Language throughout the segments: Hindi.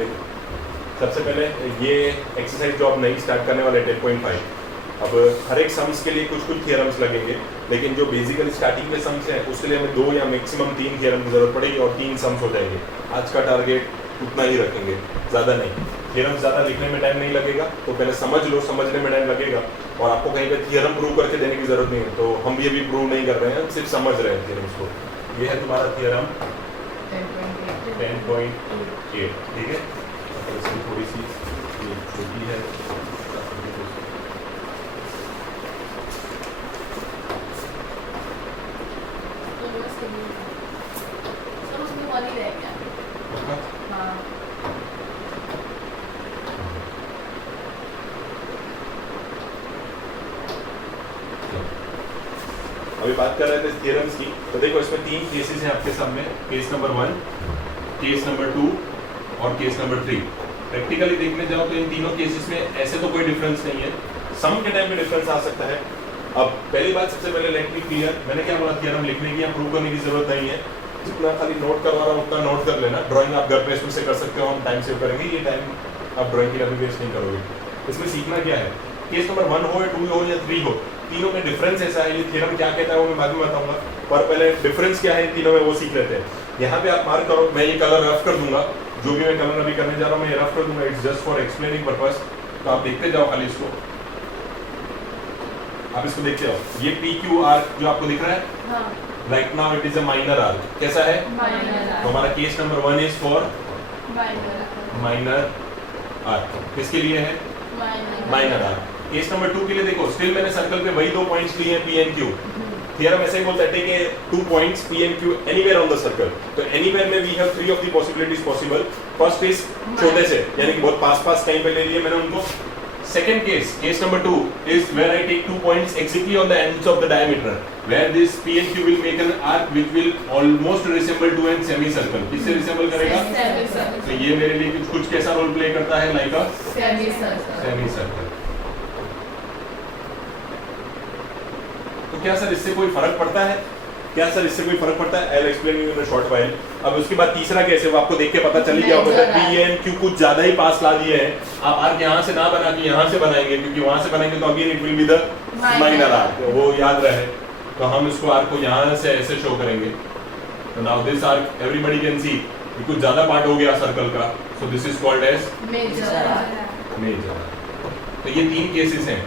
देखो सबसे पहले ये एक्सरसाइज जो आप नई स्टार्ट करने वाले 10.5, अब हर एक सम्स के लिए कुछ कुछ थियरम्स लगेंगे, लेकिन जो बेसिकली स्टार्टिंग में सम्स हैं उसके लिए हमें 2 या मैक्सिमम 3 थियरम की जरूरत पड़ेगी और 3 सम्स हो जाएंगे। आज का टारगेट उतना ही रखेंगे, ज़्यादा नहीं। थियरम ज़्यादा लिखने में टाइम नहीं लगेगा, तो पहले समझ लो, समझने में टाइम लगेगा। और आपको कहीं पे थियरम प्रूव करके देने की जरूरत नहीं है, तो हम ये भी प्रूव नहीं कर रहे हैं, सिर्फ समझ रहे हैं थियरम्स को। ये है तुम्हारा थियरम 10.8, ठीक है। इसकी थोड़ी सी ये छोटी है, अभी बात कर रहे थे थियरम्स की। तो देखो इसमें 3 केसेस हैं आपके सामने, केस नंबर 1, केस नंबर 2 और केस नंबर 3। प्रैक्टिकली देखने जाओ तो इन तीनों केसेस में ऐसे तो कोई डिफरेंस नहीं है, सम के टाइम में डिफरेंस आ सकता है। अब पहली बात, सबसे पहले लेट मी क्लियर, मैंने क्या बोला, थियरम लिखने की या प्रूव करने की जरूरत नहीं है, जितना खाली नोट करवा रहा हूँ उतना नोट कर लेना। ड्राइंग आप घर पे इसमें से कर सकते हो, हम टाइम सेव करेंगे, ये टाइम आप ड्राइंग के लिए वेस्ट नहीं करोगे। इसमें सीखना क्या है, केस नंबर 1 हो या 2 हो या 3 हो, तीनों में डिफरेंस ऐसा है। ये थियरम क्या कहता है वो मैं बाद में बताऊंगा, पर पहले डिफरेंस क्या है इन तीनों में वो सीख लेते हैं। यहाँ पे आप मार्क करो, मैं ये कलर रफ कर दूंगा, जो भी मैं कलर अभी करने जा रहा हूँ मैं ये रफ कर दूंगा, it's just for explaining purpose. तो आप देखते जाओ खाली इसको, आप इसको देखते जाओ। ये PQR जो आपको दिख रहा है, right now it is a minor arc. कैसा है? तो हमारा case number 1 is for minor arc. किसके लिए है? Minor arc. केस नंबर 2 के लिए देखो, स्टिल मैंने सर्कल पे वही 2 पॉइंट्स लिए हैं, P and Q। थियरम ऐसे ही बोलता है कि 2 points P and Q anywhere on the circle. तो एनीवेयर में we have 3 of the possibilities possible. First is छोटे से, यानी कि बहुत पास कहीं पे ले लिए मैंने उनको। Second case, case number 2 is where I take 2 points exactly on the ends of the diameter, where this P and Q will make an arc which will almost resemble to an semicircle. किससे resemble करेगा? Semicircle. तो ये मेरे लिए कुछ कैसा रोल प्ले करता है, like a semicircle. तो क्या सर इससे कोई फर्क पड़ता है? क्या सर इससे कोई फर्क पड़ता है? I'll explain you in a short while. अब उसके बाद तीसरा कैसे, वो आपको देख के पता चल गया होगा, P and Q कुछ ज्यादा ही पास ला दिए हैं। आप आर्क यहाँ से ना बना के यहाँ से बनाएंगे, क्योंकि वहां से बनाएंगे तो again it will be the minor arc, वो याद रहे। तो हम इसको आर्क को यहाँ से ऐसे शो करेंगे। तो now this arc everybody can see, कुछ ज्यादा पार्ट हो गया सर्कल का, so this is called as major. तो ये 3 केसेस हैं।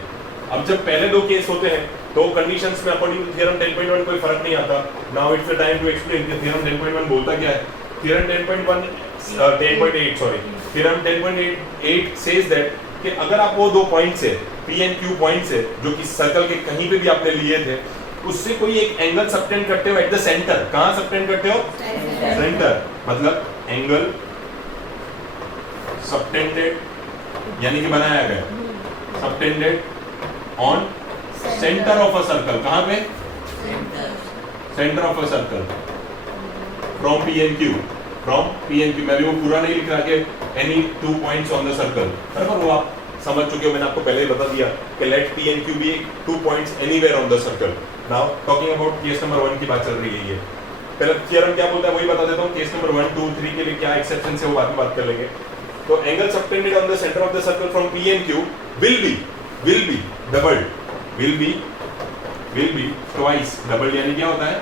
अब जब पहले 2 केस होते हैं तो कंडीशंस में अकॉर्डिंग टू थ्योरम 10.1 कोई फर्क नहीं आता। Now it's the time to explain कि थ्योरम 10.1 बोलता क्या है। Theorem 10.8 sorry, theorem 10.8 says that कि अगर आप वो 2 पॉइंट्स है, P and Q पॉइंट्स है, जो कि सर्कल के कहीं पे भी आपने लिए थे, उससे कोई एक एंगल सबटेंड करते हो एट द सेंटर। कहां सबटेंड करते हो? सेंटर। मतलब एंगल सबटेंडेड यानी कि बनाया गया, subtended on centre of a circle. कहां पे? Centre of a circle from P and Q, from P and Q। मैं भी वो पूरा नहीं लिख रहा कि any 2 points on the circle, बराबर, वो आप समझ चुके हो, मैंने आपको पहले ही बता दिया कि let P and Q be 2 points anywhere on the circle. Now talking about case number 1 की बात चल रही है। ये पहले थ्योरम क्या बोलता है वही बता देता हूं। केस नंबर 1, 2, 3 के लिए क्या एक्सेप्शन है वो बाद में बात कर लेंगे। तो angle subtended on the centre of the circle from P and Q will be doubled, will be twice। Double यानी क्या होता है?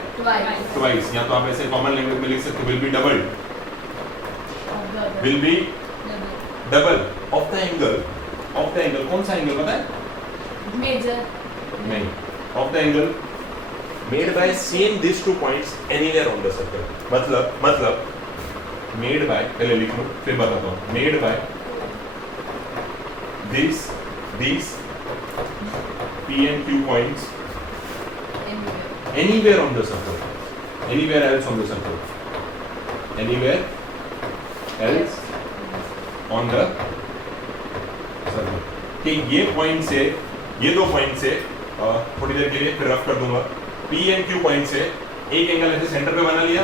Twice। या तो आप ऐसे कॉमन लैंग्वेज में लिख सकते हो, will be doubled, will be double of the angle। कौन सा एंगल पता है? मेजर नहीं, of the angle made by seeing these 2 points anywhere on the circle। मतलब made by, पहले लिख लो फिर बताता हूँ। made by these P and Q points anywhere on the circle, anywhere else on the circle, anywhere else on the circle। कि ये पॉइंट से, ये 2 पॉइंट से थोड़ी देर के लिए फिर रफ कर दूंगा। P and Q पॉइंट से एक एंगल ऐसे सेंटर पे बना लिया,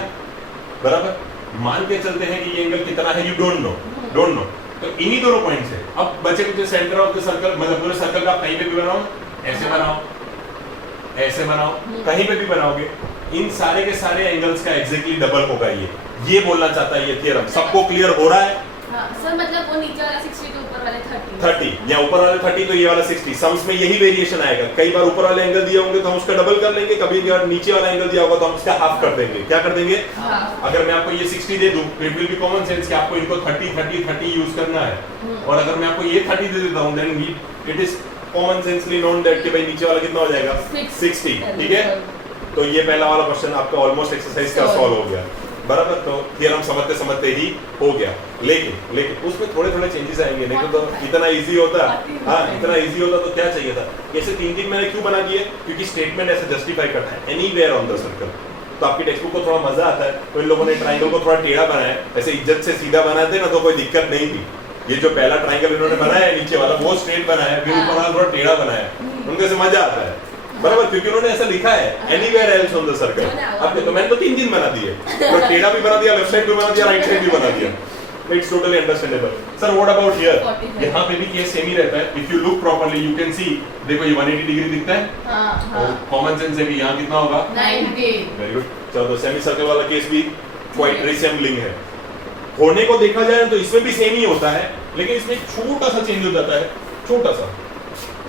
बराबर। मान के चलते हैं कि ये एंगल कितना है, यू डोंट नो। तो इन्हीं दोनों पॉइंट से अब बचे कुछ सेंटर ऑफ द सर्कल, मतलब पूरे सर्कल का कहीं पे भी बनाओ, ऐसे बनाओ, कहीं पे भी बनाओगे, इन सारे के सारे एंगल्स का एग्जैक्टली डबल होगा। ये बोलना चाहता है ये थ्योरम। सबको क्लियर हो रहा है? हाँ सर, मतलब वो नीचे वाला 60 के ऊपर वाले 30। 30 या ऊपर वाले 30 तो ये वाला 60, सम्स में यही वेरिएशन आएगा। कई बार ऊपर वाले एंगल दिए होंगे तो हम उसका डबल कर लेंगे, कभी अगर नीचे वाला एंगल दिया होगा तो हम उसका हाफ कर देंगे। क्या कर देंगे? हाँ। अगर मैं आपको ये 60 दे दूं, it will be common sense कि आपको इनको 30 30 30 यूज करना है, और अगर मैं आपको ये 30 दे देता हूं then it is common sensely known that कि भाई नीचे वाला कितना हो जाएगा 60, ठीक है। तो ये पहला वाला क्वेश्चन आपका ऑलमोस्ट एक्सरसाइज का सॉल्व हो गया, बराबर। तो थ्योरम समझते समझते ही हो गया, लेकिन उसमें थोड़े थोड़े चेंजेस आएंगे, नहीं तो इतना इजी होता। हाँ, इतना इजी होता तो क्या चाहिए था? ऐसे 3 मैंने क्यों बना दिए? क्योंकि स्टेटमेंट ऐसे जस्टिफाई करता है एनीवेयर ऑन द सर्कल, तो आपकी टेक्स्ट बुक को थोड़ा मजा आता है। तो इन लोगों ने ट्राइंगल को थोड़ा टेढ़ा बनाया, ऐसे इज्जत से सीधा बनाते ना तो कोई दिक्कत नहीं थी। ये जो पहला ट्राइंगल इन्होंने बनाया है नीचे वाला वो स्ट्रेट बनाया, फिर ऊपर वाला थोड़ा टेढ़ा बनाया, उनको से मजा आता है, बराबर, क्योंकि उन्होंने ऐसा लिखा है anywhere else on the circle. अब तो मैंने तो 3 बना दिए, तो टेढ़ा भी बना दिया, लेफ्ट साइड भी बना दिया, राइट साइड भी बना दिया। It's totally understandable. Sir what about here? यहाँ पे भी केस सेम ही रहता है। If you look properly you can see, देखो ये 180 डिग्री दिखता है। हां कॉमन सेंस है कि यहाँ कितना होगा 90। Very good. चलो सेमी सर्कल वाला केस भी क्वाइट रिसेंबलिंग है। होने को देखा जाए तो इसमें भी सेम ही होता है, लेकिन इसमें छोटा सा चेंज हो जाता है, छोटा सा।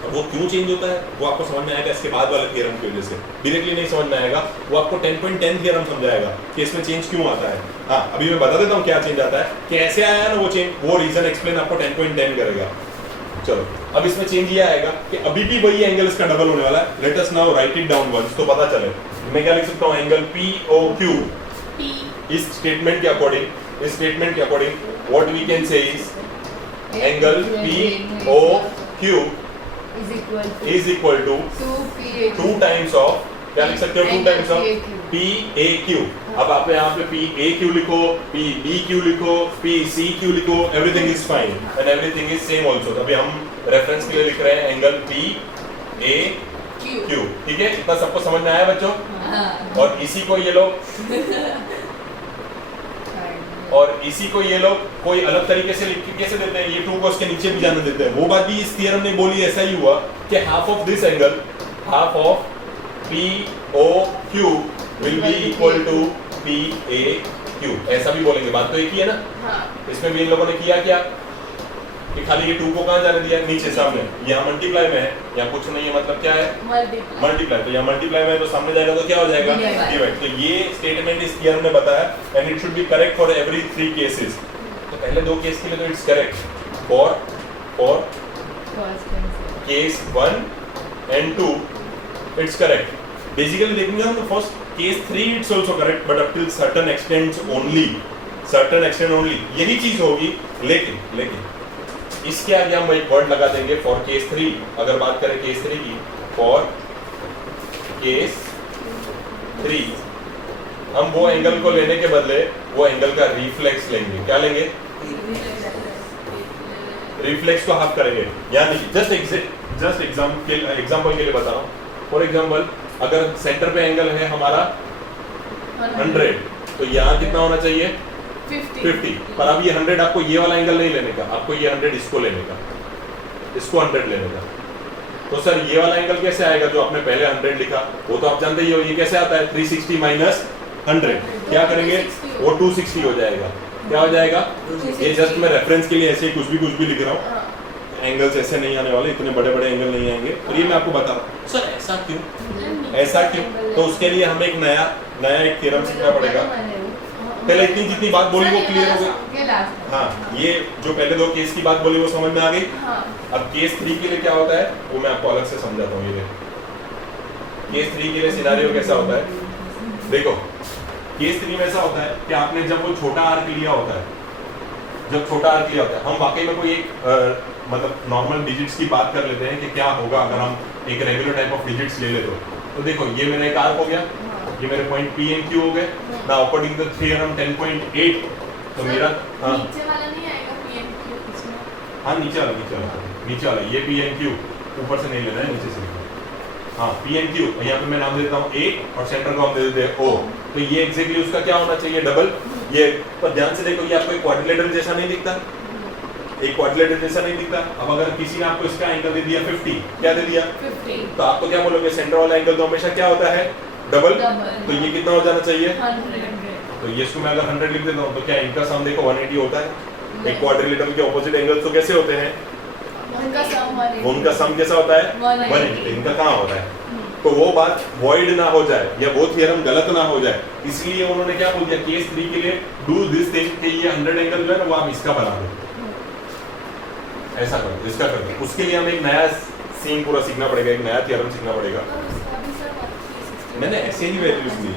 वो क्यों चेंज होता है वो आपको समझ में आएगा इसके बाद वाले थ्योरम की वजह से, डायरेक्टली नहीं समझ में आएगा। वो आपको 10.10 थ्योरम समझाएगा कि इसमें चेंज क्यों आता है। हाँ, अभी मैं बता देता हूँ क्या चेंज आता है, कैसे आया ना वो चेंज, वो रीजन एक्सप्लेन आपको 10.10 करेगा। चलो अब इसमें चेंज ये आएगा कि अभी भी वही एंगल इसका डबल होने वाला है। Let us now write it down once, तो पता चले। मैं क्या लिख सकता हूँ? एंगल POQ इस स्टेटमेंट के according what we can say is angle POQ is equal to 2 times of, क्या लिख सकते हो? 2 times of PAQ। अब आप यहाँ पे PAQ लिखो, PBQ लिखो, PCQ लिखो, everything is fine and everything is same also। अभी हम रेफरेंस के लिए लिख रहे हैं एंगल PAQ, ठीक है? इतना सबको समझ में आया बच्चों? और इसी को ये लोग कोई अलग तरीके से लिख के कैसे देते हैं? ये 2 को उसके नीचे भी जाने देते हैं। वो बात भी इस थ्योरम ने बोली, ऐसा ही हुआ कि half of this angle, half of POQ will be equal to PAQ, ऐसा भी बोलेंगे। बात तो एक ही है ना? इसमें भी इन लोगों ने किया क्या कि खाली ये 2 को कहाँ जाने दिया? नीचे सामने। यहाँ मल्टीप्लाई में है, यहाँ कुछ नहीं है, मतलब क्या है? मल्टीप्लाई। तो यहाँ मल्टीप्लाई में है तो सामने जाएगा तो क्या हो जाएगा? डिवाइड। तो ये स्टेटमेंट इस थ्योरम ने बताया and it should be correct for every 3 cases. तो पहले 2 केस के लिए तो it's correct, for case 1 and 2 it's correct. Basically देखेंगे हम तो first case 3 it's also correct, but up till certain extent only यही चीज होगी। लेकिन इसके आगे हम एक वर्ड लगा देंगे फॉर केस 3। अगर बात करें केस 3 की, फॉर केस 3 हम वो एंगल को लेने के बदले वो एंगल का रिफ्लेक्स लेंगे। क्या लेंगे? रिफ्लेक्स को हाफ करेंगे। यानी जस्ट एग्जांपल के लिए बता रहा हूँ। फॉर एग्जांपल अगर सेंटर पे एंगल है हमारा 100, तो यहाँ कितना होना चाहिए? 50। पर अब ये 100 आपको ये वाला एंगल नहीं लेने का, आपको ये 100 इसको लेने का, इसको 100 लेने का। तो सर ये वाला एंगल कैसे आएगा जो आपने पहले 100 लिखा? वो तो आप जानते ही हो, ये कैसे आता है? 360 माइनस 100। क्या करेंगे? वो 260 हो जाएगा। क्या हो जाएगा? ये जस्ट मैं रेफरेंस के लिए ऐसे कुछ भी लिख रहा हूँ। एंगल्स ऐसे नहीं आने वाले, इतने बड़े बड़े एंगल नहीं आएंगे। और ये मैं आपको बता रहा हूँ। सर ऐसा क्यों? तो उसके लिए हमें एक नया एक थ्योरम सीखना पड़ेगा। पहले इतनी जितनी बात बोली वो क्लियर हो गई। हाँ, ये जो पहले 2 केस की बात बोली वो समझ में आ गई। अब केस 3 के लिए क्या होता है वो मैं आपको अलग से समझाता हूँ। ये केस 3 के लिए सिनेरियो कैसा होता है? देखो केस 3 में ऐसा होता है कि आपने जब वो छोटा आर्क लिया होता है, हम वाकई में कोई एक मतलब नॉर्मल डिजिट्स की बात कर लेते हैं कि क्या होगा अगर हम एक रेगुलर टाइप ऑफ डिजिट्स ले ले। तो देखो ये मेरा एक आर्क हो गया, ये मेरे पॉइंट P and Q हो गए। Now according to the theorem 10.8 तो मेरा नीचे वाला नहीं आएगा P and Q इसमें? हाँ नीचे वाला ये P and Q ऊपर से नहीं लेना है, नीचे से लेना। हाँ P and Q, यहाँ पे मैं नाम दे देता हूँ A और सेंटर को हम दे देते हैं O। तो ये एग्जैक्टली उसका क्या होना चाहिए? डबल। ये पर ध्यान से देखो, ये आपको एक क्वाड्रिलेटरल जैसा नहीं दिखता? अब अगर किसी ने आपको इसका एंगल दे दिया 50, क्या दे दिया? 50। तो आपको क्या बोलोगे? सेंटर वाला एंगल तो हमेशा क्या होता है? डबल। तो ये कितना हो जाना चाहिए? 100। तो ये इसको मैं अगर 100 लिख देता हूँ तो क्या इनका सम देखो 180 होता है? एक क्वाड्रिलेटरल के ऑपोजिट एंगल्स तो कैसे होते हैं, उनका सम उनका सम कैसा होता है 180, इनका कहाँ होता है। तो वो बात वॉइड ना हो जाए या वो थियरम गलत ना हो जाए, इसलिए उन्होंने क्या बोल दिया, केस 3 के लिए डू दिस थिंग कि ये 100 एंगल जो है ना वो आप इसका बना दो, ऐसा कर दो, इसका कर दो। उसके लिए हमें एक नया सीन पूरा सीखना पड़ेगा, एक नया थियरम सीखना पड़ेगा। मैंने ऐसे ही वैल्यूज ली,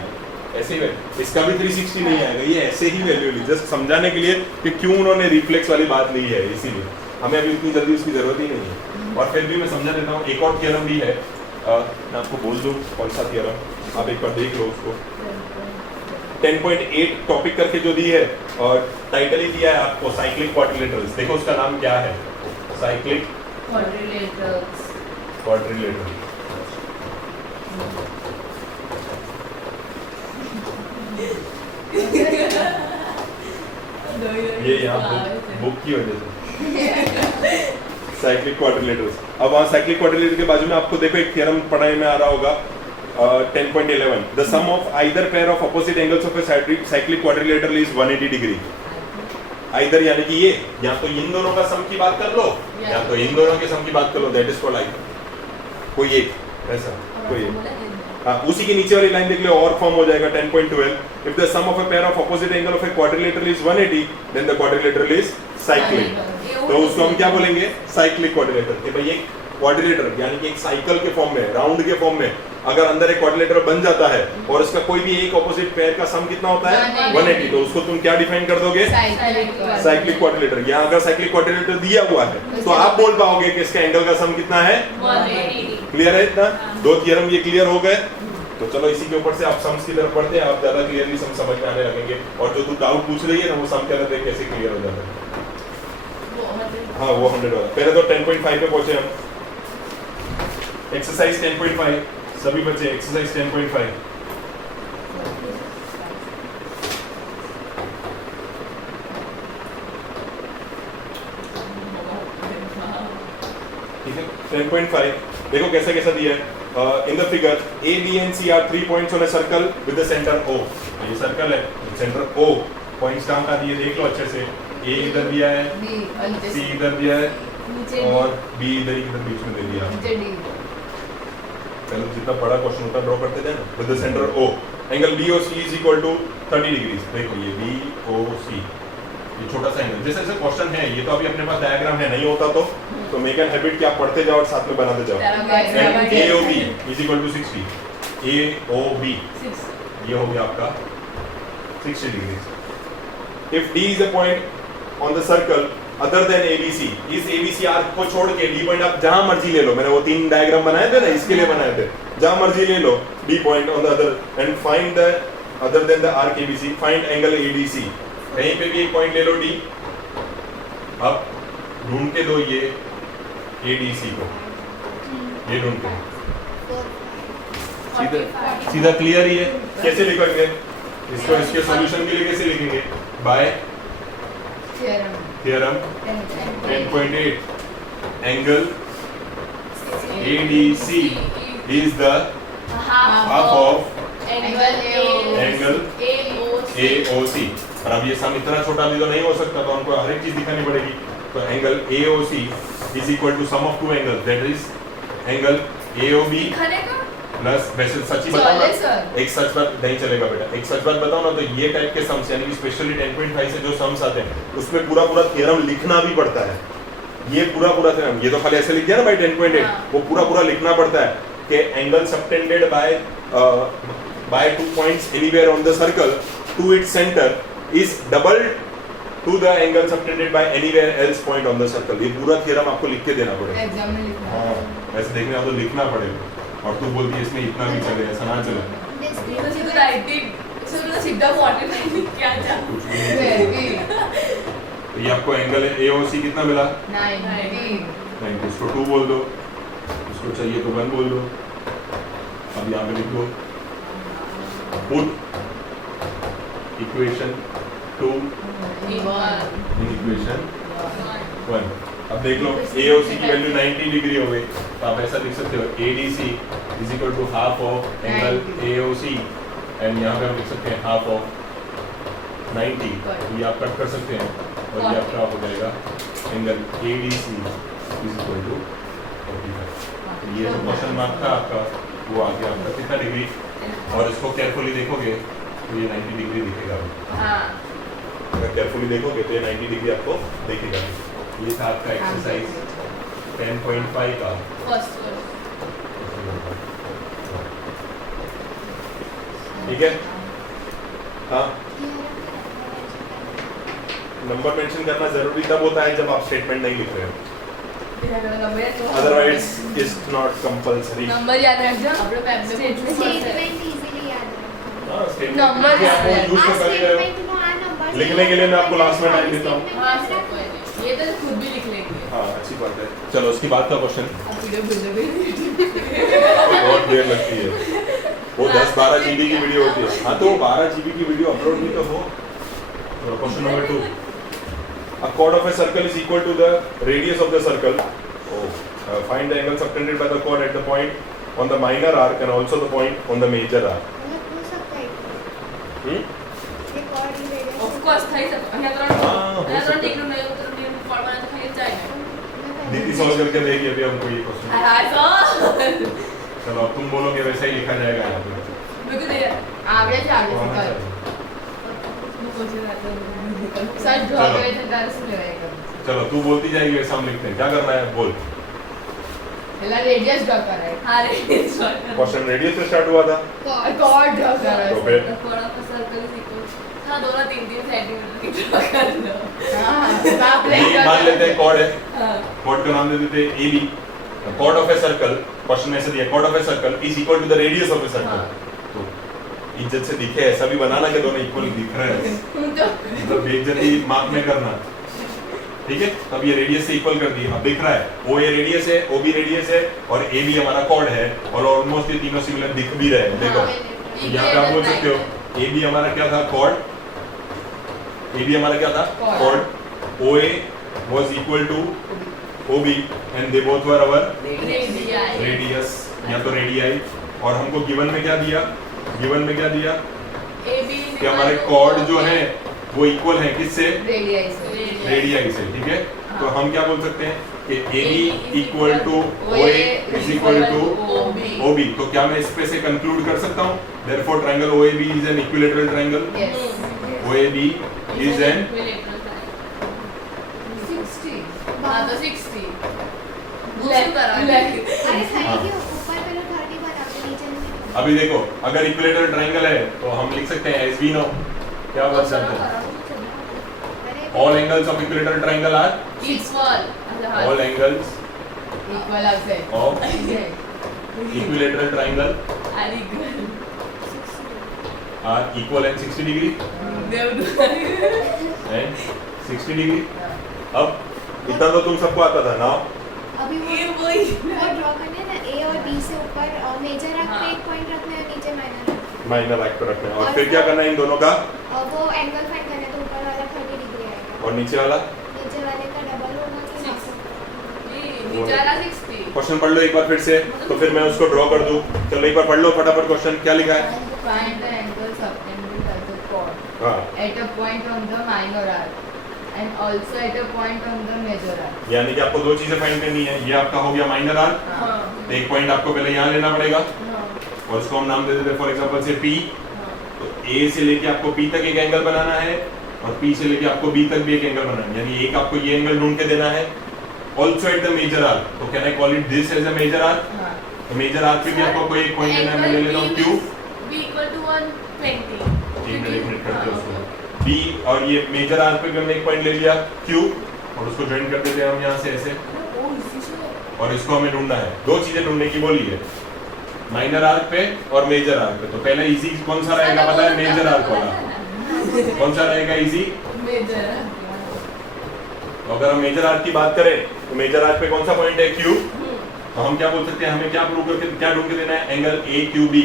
ऐसे ही इसका भी 360 नहीं आएगा, ये ऐसे ही वैल्यू ली जस्ट समझाने के लिए कि क्यों उन्होंने रिफ्लेक्स वाली बात ली है, इसीलिए हमें अभी उतनी जल्दी उसकी जरूरत ही नहीं है। और फिर भी मैं समझा देता हूँ, एक और थियरम भी है, मैं आपको बोल दूं कौन सा थियरम, आप एक बार देख लो उसको। 10.8 टॉपिक करके जो दी है और टाइटल ही दिया है आपको साइक्लिक क्वाड्रिलेटरल्स। देखो उसका नाम क्या है, साइक्लिक क्वाड्रिलेटरल। ये यहाँ बुक की वजह से साइक्लिक क्वाड्रिलेटरल्स। अब वहाँ साइक्लिक क्वाड्रिलेटर के बाजू में आपको देखो एक थियरम पढ़ाई में आ रहा होगा 10.11, the sum of either pair of opposite angles of a cyclic quadrilateral is 180 degree. Either यानी कि ये, या तो इन दोनों का सम की बात कर लो या तो इन दोनों के सम की बात कर लो, दैट इज कॉल्ड आइदर, कोई एक ऐसा कोई एक। हाँ, उसी के नीचे वाली लाइन देख लो और फॉर्म हो जाएगा 10.12, if the sum of a pair of opposite angle of a quadrilateral is 180 then the quadrilateral is cyclic. तो उसको हम क्या बोलेंगे, साइक्लिक क्वाड्रिलेटर। कि भाई एक क्वाड्रिलेटर यानी कि एक साइकिल के फॉर्म में, राउंड के फॉर्म में अगर अंदर एक क्वाड्रिलेटर बन जाता है और इसका कोई भी एक ऑपोजिट पेयर का सम कितना होता है 180, तो उसको तुम क्या डिफाइन कर दोगे, साइक्लिक क्वाड्रिलेटर। यहाँ अगर साइक्लिक क्वाड्रिलेटर दिया हुआ है तो आप बोल पाओगे कि इसका एंगल का सम कितना है 180। क्लियर है इतना? दो थियरम ये क्लियर हो गए। तो चलो इसी के ऊपर से आप सम्स की तरफ बढ़ते हैं, आप ज्यादा क्लियरली सम समझ में आने लगेंगे। और जो तू डाउट पूछ रही है ना वो सम के अंदर कैसे क्लियर हो जाता है। हाँ वो 100 वाला। पहले तो 10.5 पे पहुंचे हम। एक्सरसाइज 10.5 सभी बच्चे, एक्सरसाइज 10.5। ठीक है 10.5 देखो कैसा कैसा दिया है। In the figure A, B and C are 3 points on a circle with the center O। ये सर्कल है, सेंटर O, पॉइंट्स कहाँ का दिए देख लो अच्छे से। A इधर दिया है, C इधर दिया है और B इधर बीच में दे दिया। चलो जितना बड़ा क्वेश्चन होता है ड्रॉ करते जाए ना। With the centre O angle BOC is equal to 30 degree. देखो ये BOC, ये छोटा सा एंगल, जैसे जैसे क्वेश्चन है ये तो अभी अपने पास डायग्राम है, नहीं होता तो मेक एन हैबिट कि आप पढ़ते जाओ और साथ में बनाते जाओ। AOB is equal to 60, AOB ये हो गया आपका 60 degree. If D is a point on the circle other than ABC, इस ABC आर्क को छोड़ के D पॉइंट आप जहां मर्जी ले लो, मैंने वो 3 डायग्राम बनाए थे ना इसके लिए बनाए थे, जहां मर्जी ले लो D point on the other and find the other than the arc ABC, find angle ADC। कहीं पे भी एक पॉइंट ले लो D, अब ढूंढ के दो ये ADC को, ये ढूंढ के सीधा क्लियर ही है। कैसे लिखेंगे इसको, इसके सॉल्यूशन के लिए कैसे लिखेंगे, by theorem 10.8 angle ADC is the half of angle AOC। और अब ये सम इतना छोटा भी तो नहीं हो सकता, तो हमको हर एक चीज दिखानी पड़ेगी। तो angle AOC is equal to sum of two angles, that is angle AOB plus, वैसे सच ही बताओ ना, एक सच बात नहीं चलेगा बेटा, एक सच बात बताओ ना, तो ये टाइप के सम्स यानी कि स्पेशली 10.5 से जो सम्स आते हैं उसमें पूरा थ्योरम लिखना भी पड़ता है। ये पूरा थ्योरम, ये तो खाली ऐसे लिख दिया ना भाई 10.8, वो पूरा लिखना पड़ता है कि angle subtended by 2 points anywhere on the circle to its centre is double to the angle subtended by anywhere else point on the circle. ये पूरा थ्योरम आपको लिख के देना पड़ेगा एग्जाम में लिखना। हां ऐसे देखने आप तो लिखना पड़ेगा। और तू बोलती है इसमें इतना भी चले, ऐसा ना चले। तो ये आपको एंगल AOC कितना मिला 90। इसको 2 बोल दो, इसको चाहिए तो 1 बोल दो। अब यहाँ पे लिख दो पुट इक्वेशन 2 इन इक्वेशन 1। अब देख लो AOC की वैल्यू 90 डिग्री हो गई, तो आप ऐसा लिख सकते हो ADC is equal to half of angle AOC and यहाँ पे हम लिख सकते हैं हाफ ऑफ 90, तो ये आप कट कर सकते हैं और ये आपका हो जाएगा angle ADC is equal to 45। तो ये जो क्वेश्चन मार्क था आपका वो आ गया आपका कितना डिग्री, और इसको केयरफुली देखोगे तो ये 90 डिग्री दिखेगा। हाँ अगर केयरफुली देखोगे तो ये 90 डिग्री आपको दिखेगा। ये था आपका एक्सरसाइज 10.5 का फर्स्ट ठीक है। हाँ, नंबर मेंशन करना जरूरी तब होता है जब आप स्टेटमेंट नहीं लिख रहे हो, otherwise it's not compulsory. Number याद रख जाओ अपने पैप में स्टेटमेंट इजीली याद रखना। हाँ, statement नंबर भी आपको याद है। use तो कर ही रहे हो। लिखने के लिए मैं आपको लास्ट में टाइम देता हूँ। हाँ सब कोई नहीं, ये तो खुद भी लिख लेंगे। हाँ अच्छी बात है। चलो उसके बाद का क्वेश्चन अब वीडियो भूल गए। बहुत देर लगती है, वो 10-12 GB की वीडियो होती है। हाँ तो वो 12 GB की वीडियो अपलोड भी तो हो। Question number 2, a chord of a circle is equal to the radius of the circle. Find the angle subtended by the chord at the point on the minor arc and also the point on the major arc. Of course થઈ શકે અહીંયા ત્રણ हाँ, हो અહીંયા सकता ત્રણ है। ડિગ્રી નો એવું ત્રણ ડિગ્રી ફળ બનાવે તો થઈ જ જાય ને दीदी सॉल्व करके देगी अभी हमको ये क्वेश्चन। હાય હાય સો चलो अब तुम बोलोगे वैसा ही लिखा जाएगा यहाँ पे। મેં કીધું આવડે છે આવડે છે કર હું પૂછી રહ્યા તો સર ડ્રો चलो। કરે છે તારે શું લેવાય चलो तू बोलती जाएगी वैसा हम लिखते हैं। क्या करना है बोल। પેલા રેડિયસ ડ્રો કરાય હા રેડિયસ ડ્રો क्वेश्चन रेडियस से स्टार्ट हुआ था। कॉर्ड ड्रो तो कराय फिर थोड़ा सा सर्कल इक्वल हाँ दोनों 3-3 सेंटीमीटर की ड्रॉ कर लो हाँ बाप रे ये मान लेते हैं कॉर्ड है, हाँ कॉर्ड का नाम दे देते हैं AB। Chord of a circle, question ऐसे दिया, chord of a circle is equal to the radius of a circle. तो इज्जत से दिखे ऐसा भी बनाना कि दोनों इक्वल दिख रहे हैं, तो मतलब बेइज्जती मार्क में करना। ठीक है, अब ये रेडियस से इक्वल कर दिए। अब दिख रहा है ओ ए रेडियस है, ओ बी रेडियस है और ए बी हमारा कॉर्ड है और ऑलमोस्ट ये तीनों सिमिलर दिख भी रहे हैं। देखो यहाँ पे आप बोल सकते हो ए बी हमारा क्या था कॉर्ड, ए बी हमारा क्या था chord, O A was equal to O B and they both were our radius या तो रेडियाई। और हमको गिवन में क्या दिया, गिवन में क्या दिया कि हमारे कॉर्ड जो है वो इक्वल है किससे, रेडियाई से। ठीक है, तो हम क्या बोल सकते हैं कि A B equal to O A is equal to O B. तो क्या मैं इस पे से कंक्लूड कर सकता हूँ therefore triangle O A B is an equilateral triangle. O A B is an 60 हाँ तो 60 अरे सही क्यों ऊपर पहले 30 बनाते नीचे नहीं। अभी देखो अगर इक्विलैटरल ट्रायंगल है तो हम लिख सकते हैं एस बी नो क्या बात करते हैं all angles of equilateral triangle are all angles equal आपसे of equilateral triangle are equal and 60 degree and 60 degree। अब इतना तो तुम सबको आता था ना। अभी वो ड्रॉ करने ना ए और बी से ऊपर मेजर आर्क पे एक पॉइंट रखना है, नीचे माइनर आर्क पे रखना है और फिर क्या करना है इन दोनों का, और वो एंगल फाइंड करना है। तो ऊपर वाला 30 डिग्री आएगा और नीचे वाला का डबल होगा कि नीचे 60 क्वेश्चन पढ़ लो एक बार फिर से, तो फिर मैं उसको ड्रॉ कर दूं। चलो एक बार पढ़ लो फटाफट क्वेश्चन क्या लिखा है। find the angle subtended by the chord हाँ, at a point on the minor arc and also at a point on the major arc। यानी कि आपको दो चीजें फाइंड करनी है। ये आपका हो गया माइनर आर्क, हाँ तो एक पॉइंट आपको पहले यहाँ लेना पड़ेगा हाँ और इसको हम नाम दे देते हैं फॉर एग्जांपल से P। तो A से लेके आपको P तक एक एंगल बनाना है और P से लेके आपको B तक भी एक एंगल बनाना है, यानी एक आपको ये एंगल ढूंढ के देना है। Also at the major arc, तो can I call it this as a major arc. हाँ तो मेजर आर्क पे भी आपको कोई एक पॉइंट देना है, मैं ले लेता हूँ Q। b equal to 120 एक मिनट करते हैं उसको B और ये मेजर आर्क पे भी हमने एक पॉइंट ले लिया Q और उसको ज्वाइन कर देते हैं हम यहाँ से ऐसे, और इसको हमें ढूंढना है। दो चीजें ढूंढने की बोली है, माइनर आर्क पे और मेजर आर्क पे। तो पहला इजी कौन सा रहेगा पता है, मेजर आर्क वाला। कौन सा रहेगा इजी, मेजर तो अगर हम मेजर आर्क की बात करें तो मेजर आर्क पे कौन सा पॉइंट है Q। तो हम क्या बोल सकते हैं, हमें क्या प्रूव करके क्या ढूंढ के देना है, एंगल AQB।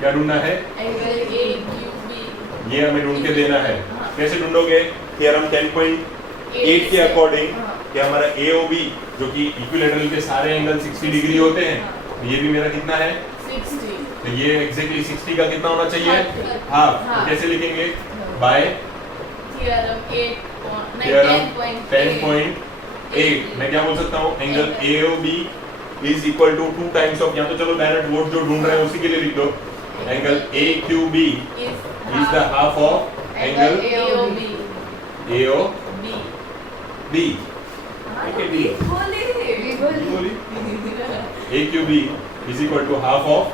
क्या ढूंढना है, एंगल AQB ये हमें ढूंढ के देना है। कैसे ढूंढोगे, हियर हम 10.8 के अकॉर्डिंग कि हमारा AOB जो कि इक्विलैटरल के सारे एंगल 60 डिग्री होते हैं, तो ये भी मेरा कितना है 60 तो ये एग्जैक्टली 60 का कितना होना चाहिए, हाफ। तो कैसे लिखेंगे, बाय theorem 10.8 मैं क्या बोल सकता हूँ angle AOB is equal to 2 times of, यहाँ तो चलो डायरेक्ट वोट जो ढूंढ रहे हैं उसी के लिए लिख दो, angle AQB is the half of angle AOB AQB is equal to half of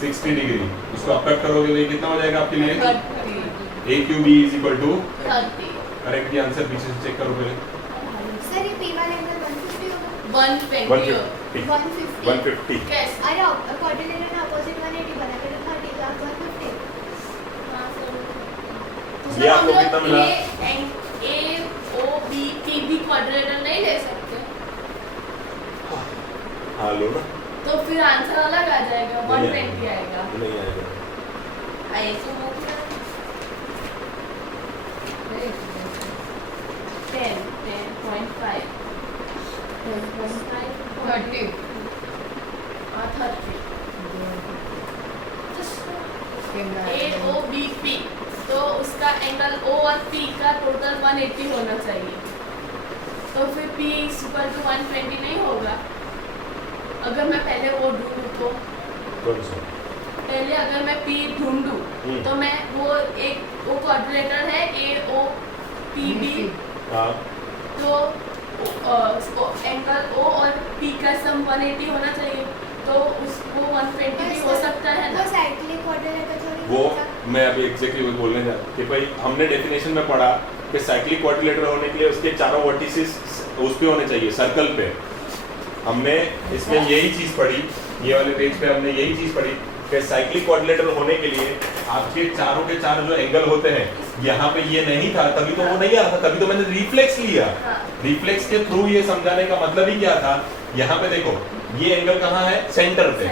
60 degree. इसको आप कट करोगे तो ये कितना हो जाएगा आपके लिए? AQB is equal to 30। Correct answer पीछे से चेक करो पहले। सर ये P वाला एंगल 150 होगा। 150 कैसे? अरे क्वाड्रिलेटरल ने अपोजिट 180 बना के रखा, ठीक है 150। हाँ, सर। ये आपको कितना मिला? AOB PB क्वाड्रिलेटरल नहीं ले सकते? हाँ लो ना। तो फिर आंसर अलग आ जाएगा, नहीं 120 आएगा। नहीं आएगा। ऐसे हो गया 10.5 30 AOBP, तो उसका एंगल O और P का टोटल 180 होना चाहिए, तो फिर P इक्वल टू 120 नहीं होगा? अगर मैं पहले वो ढूंढूं तो कौन सा? पहले अगर मैं P ढूंढूं तो मैं वो क्वाड्रिलेटरल है AOPB, हाँ तो एंगल O और P का सम 180 होना चाहिए, तो उसको 120 भी हो सकता है ना? वो साइक्लिक क्वाड्रिलेटरल थोड़ी वो होगा। मैं अभी एग्जैक्टली वही बोलने जा रहा हूँ कि भाई हमने डेफिनेशन में पढ़ा कि साइक्लिक क्वाड्रिलेटरल होने के लिए उसके चारों वर्टिसेस उस पे होने चाहिए, सर्कल पे। हमने इसमें यही चीज पढ़ी, ये वाले पेज पे हमने यही चीज पढ़ी कि साइक्लिक क्वाड्रिलेटरल होने के लिए आपके चारों के चार जो एंगल होते हैं, यहाँ पे ये नहीं था तभी तो वो नहीं आ रहा था, तभी तो मैंने रिफ्लेक्स लिया। रिफ्लेक्स के थ्रू ये समझाने का मतलब ही क्या था, यहाँ पे देखो ये एंगल कहाँ है? सेंटर पे।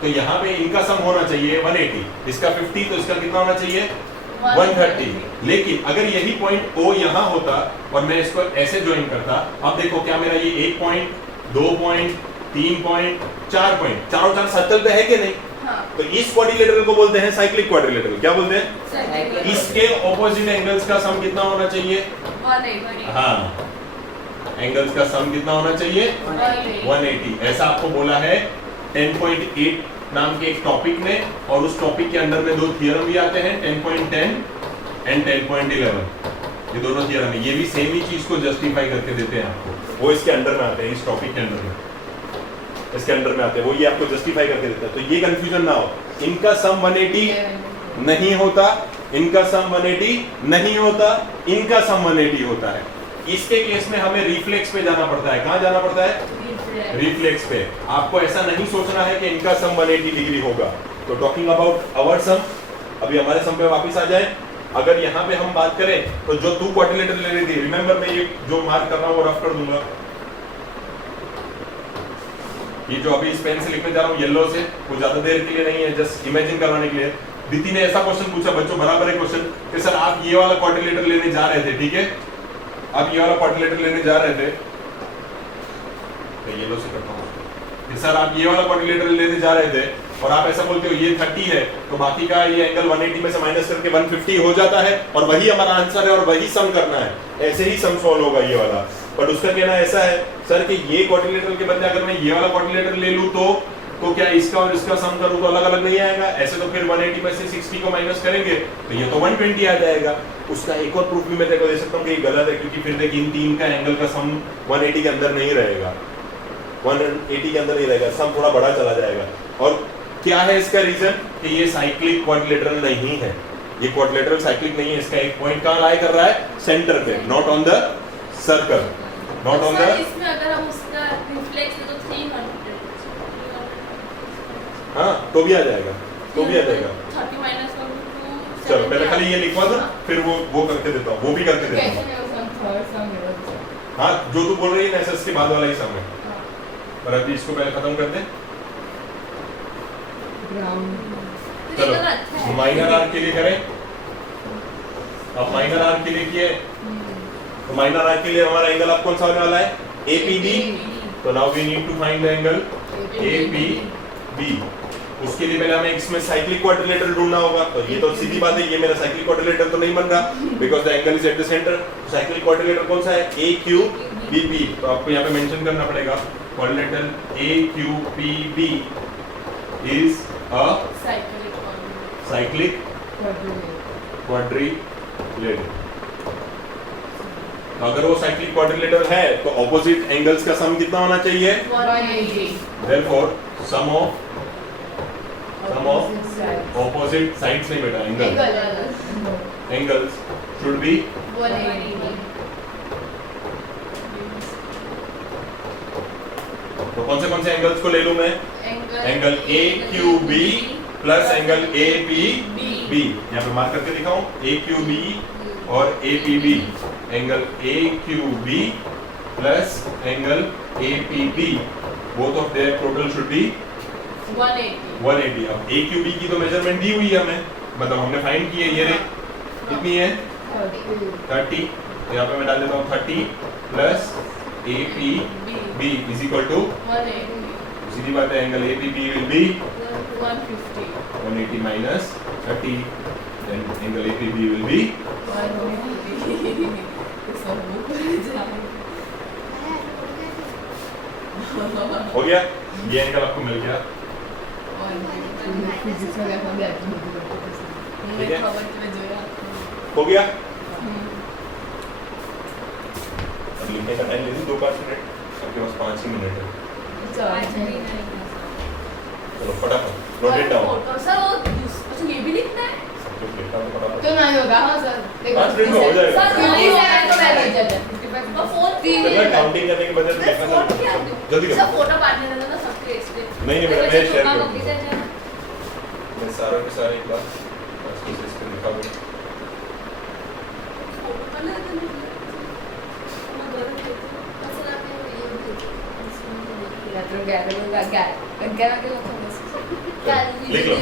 तो यहाँ पे इनका सम होना चाहिए 180, इसका 50, तो इसका कितना होना चाहिए? 130। लेकिन अगर यही पॉइंट O यहाँ होता और मैं इसको ऐसे ज्वाइन करता, अब देखो क्या मेरा ये 1 पॉइंट, 2 पॉइंट, 3 पॉइंट, 4 पॉइंट, चारों चार सर्कल पे है कि नहीं? हाँ। तो इस क्वाड्रिलेटरल को बोलते हैं साइक्लिक क्वाड्रिलेटरल। क्या बोलते हैं? साइक्लिक। इसके ऑपोजिट एंगल्स का सम कितना होना चाहिए? 180। हाँ, एंगल्स का सम कितना होना चाहिए? 180। ऐसा आपको बोला है 10.8 नाम के एक टॉपिक ने, और उस टॉपिक के अंदर में दो थियरम भी आते हैं, 10.10 एंड 10.11। ये दोनों थियरम है, ये भी सेम ही चीज को जस्टिफाई करके देते हैं आपको। वो इसके अंडर में आते हैं, इस टॉपिक के अंदर में, इसके अंडर में आते हैं, वो ये आपको जस्टिफाई करके देता है। तो ये कंफ्यूजन ना हो, इनका सम 180 नहीं होता, इनका सम 180 नहीं होता, इनका सम 180 होता है। इसके केस में हमें रिफ्लेक्स पे जाना पड़ता है। कहाँ जाना पड़ता है? रिफ्लेक्स पे। आपको ऐसा नहीं सोचना है कि इनका सम 180 डिग्री होगा। तो टॉकिंग अबाउट आवर सम, अभी हमारे सम पे वापस आ जाए। अगर यहाँ पे हम बात करें तो जो 2 क्वाड्रिलेटर ले रही थी, रिमेंबर मैं ये जो मार्क कर रहा हूँ वो रफ कर दूंगा। ये जो अभी इस पेन से लिखने जा रहा हूँ येलो से, वो ज्यादा देर के लिए नहीं है, जस्ट इमेजिन करवाने के लिए। दीदी ने ऐसा क्वेश्चन पूछा, बच्चों बराबर है क्वेश्चन, कि सर आप ये वाला क्वाड्रिलेटर लेने जा रहे थे, ठीक है, आप ये वाला क्वाड्रिलेटर लेने जा रहे थे, येलो से करता हूँ, सर आप ये वाला क्वाड्रिलेटर लेने जा रहे थे और आप ऐसा बोलते हो ये 30 है, तो बाकी का ये एंगल 180 में से माइनस करके 150 हो जाता है, और वही हमारा आंसर है और वही सम करना है। ऐसे ही सम सॉल्व होगा ये वाला। बट उसका कहना ऐसा है सर कि ये क्वाड्रिलेटर के बदले अगर मैं ये वाला क्वाड्रिलेटर ले लूं तो क्या इसका और इसका सम करूं तो अलग अलग नहीं आएगा? ऐसे तो फिर 180 में से 60 को माइनस करेंगे तो ये तो 120 आ जाएगा। उसका एक और प्रूफ भी मैं तेरे को दे सकता हूँ कि ये गलत है, क्योंकि फिर देख इन तीन का एंगल का सम 180 के अंदर नहीं रहेगा, 180 के अंदर नहीं रहेगा, सम थोड़ा बड़ा चला जाएगा। और क्या है इसका रीजन कि ये साइक्लिक क्वाड्रिलेटरल नहीं है, ये क्वाड्रिलेटरल साइक्लिक नहीं है। इसका एक पॉइंट कहाँ लाई कर रहा है? सेंटर पे, not on the circle, not on the. इसमें अगर हम उसका रिफ्लेक्स तो 300, हाँ तो भी आ जाएगा, तो भी आ जाएगा। 30 माइनस 2 चलो पहले खाली ये लिखवा दो, फिर वो करके देता हूँ, वो भी करके देता हूँ। हाँ जो तू बोल रही है ना के बाद वाला ही सम है, पर अभी इसको पहले खत्म कर दे। चलो माइनर आर्क के लिए करें। अब माइनर आर्क के लिए किए तो माइनर आर्क के लिए हमारा एंगल अब कौन सा होने वाला है? APB। तो now we need to find the angle APB। उसके लिए पहले हमें इसमें साइक्लिक क्वाड्रिलेटरल ढूंढना होगा। तो ये तो सीधी बात है, ये मेरा साइक्लिक क्वाड्रिलेटरल तो नहीं बन रहा because the angle is at the centre. Cyclic quadrilateral कौन सा है? AQBB। तो आपको यहाँ पे मेंशन करना पड़ेगा quadrilateral AQPB is a cyclic quadrilateral. अगर वो साइक्लिक क्वाड्रिलेटरल है तो ऑपोजिट एंगल्स का सम कितना होना चाहिए? 180। Therefore, sum of opposite sides नहीं बेटा, angles should be 180। तो कौन से एंगल्स को ले लूं मैं? Angle AQB plus angle APB। यहाँ पे मार्क करके दिखाऊं, AQB और APB। Angle AQB plus angle APB, both of their total should be 180। अब AQB की तो मेजरमेंट दी हुई है हमें, मतलब हमने फाइंड की है, ये रे कितनी है? 30। तो यहाँ पे मैं डाल देता हूँ 30 plus APB is equal to 180। सीधी बात है, angle APB will be 150। 180 minus 30, then angle APB will be 150। सब ऊपर जाए। हो गया, ये एंगल आपको मिल गया। ठीक है? हो गया। अब लिखने का टाइम ले लीजिए 2-5 मिनट, आपके पास 5 ही मिनट है। चलो फटाफट नोट इट डाउन। सर वो अच्छा ये भी लिखना है? सब कुछ लिखा तो फटाफट। तो नहीं होगा। हाँ सर 5 मिनट में हो जाएगा। सर, नहीं है तो मैं ले जाता तो फोन चलो काउंटिंग करने के बजाय सर फोन क्या? जल्दी सर करो। फोटो बांटने देना ना सबके इस पे। नहीं बेटा, मैं शेयर हाँ, करूंगा। इधर जाना। मैं सारा के सारा एक बार इस पे लिखा हुआ है। फोटो करना है तो मैं घर पे असल में ये Teatro Garo, Garo, Garo que lo conoces. लिख लो।